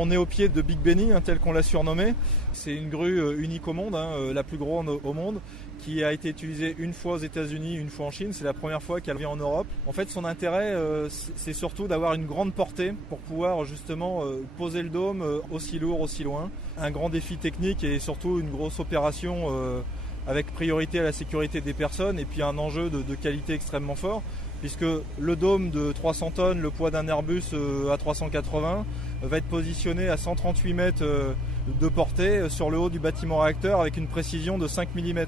on est au pied de Big Benny, tel qu'on l'a surnommé. C'est une grue unique au monde, la plus grande au monde, qui a été utilisée une fois aux États-Unis, une fois en Chine. C'est la première fois qu'elle vient en Europe. En fait, son intérêt, c'est surtout d'avoir une grande portée pour pouvoir justement poser le dôme aussi lourd, aussi loin. Un grand défi technique et surtout une grosse opération avec priorité à la sécurité des personnes et puis un enjeu de qualité extrêmement fort, puisque le dôme de 300 tonnes, le poids d'un Airbus A380, va être positionné à 138 mètres de portée sur le haut du bâtiment réacteur avec une précision de 5 mm.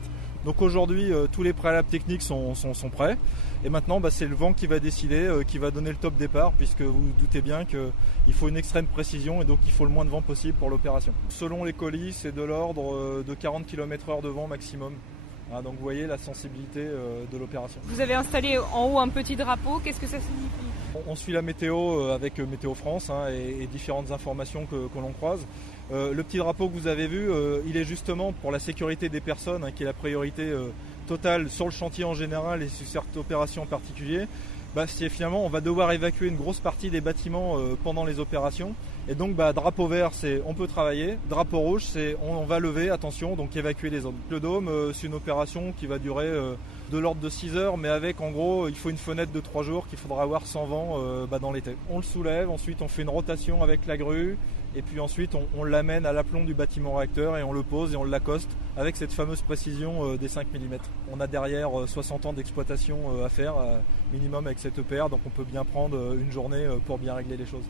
Donc aujourd'hui, tous les préalables techniques sont prêts. Et maintenant, c'est le vent qui va décider, qui va donner le top départ, puisque vous vous doutez bien qu'il faut une extrême précision et donc il faut le moins de vent possible pour l'opération. Selon les colis, c'est de l'ordre de 40 km/h de vent maximum. Donc vous voyez la sensibilité de l'opération. Vous avez installé en haut un petit drapeau, qu'est-ce que ça signifie ? On suit la météo avec Météo France et différentes informations que l'on croise. Le petit drapeau que vous avez vu, il est justement pour la sécurité des personnes, qui est la priorité totale sur le chantier en général et sur cette opération en particulier. C'est finalement on va devoir évacuer une grosse partie des bâtiments pendant les opérations. Et donc drapeau vert, c'est on peut travailler. Drapeau rouge, c'est on va lever, attention, donc évacuer les zones. Le dôme, c'est une opération qui va durer de l'ordre de 6 heures, mais avec en gros il faut une fenêtre de 3 jours qu'il faudra avoir sans vent dans l'été. On le soulève, ensuite on fait une rotation avec la grue. Et puis ensuite on l'amène à l'aplomb du bâtiment réacteur et on le pose et on l'accoste avec cette fameuse précision des 5 mm. On a derrière 60 ans d'exploitation à faire minimum avec cette EPR, donc on peut bien prendre une journée pour bien régler les choses.